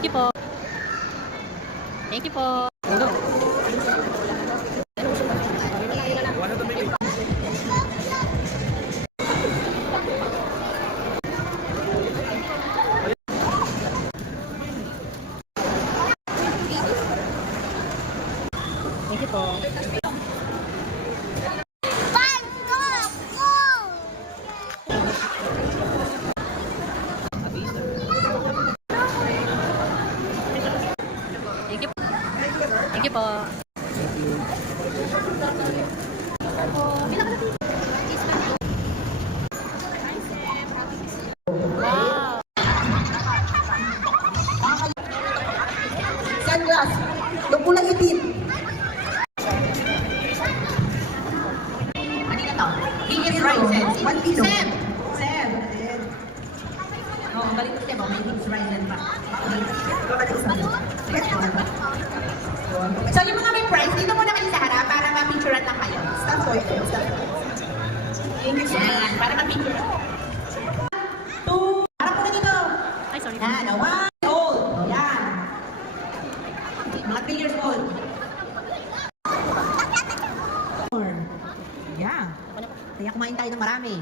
Thank you po. Thank you po. Thank you po. Thank you. Thank you po. Wow. Sunglass. Yung pulang itim. Kanina to. He is Ryzen. Seb! Seb! Oo, balik ko Seb. May He is Ryzen pa. So yung mga may price, dito muna kayo sa harap para ma-picturean lang kayo. Stop ko ito. Yan, para ma-picturean. 2, harap ko na dito. Ay, sorry. Yan, 1 old. Yan. Mga 3 years old. Yeah. Kaya kumain tayo ng marami.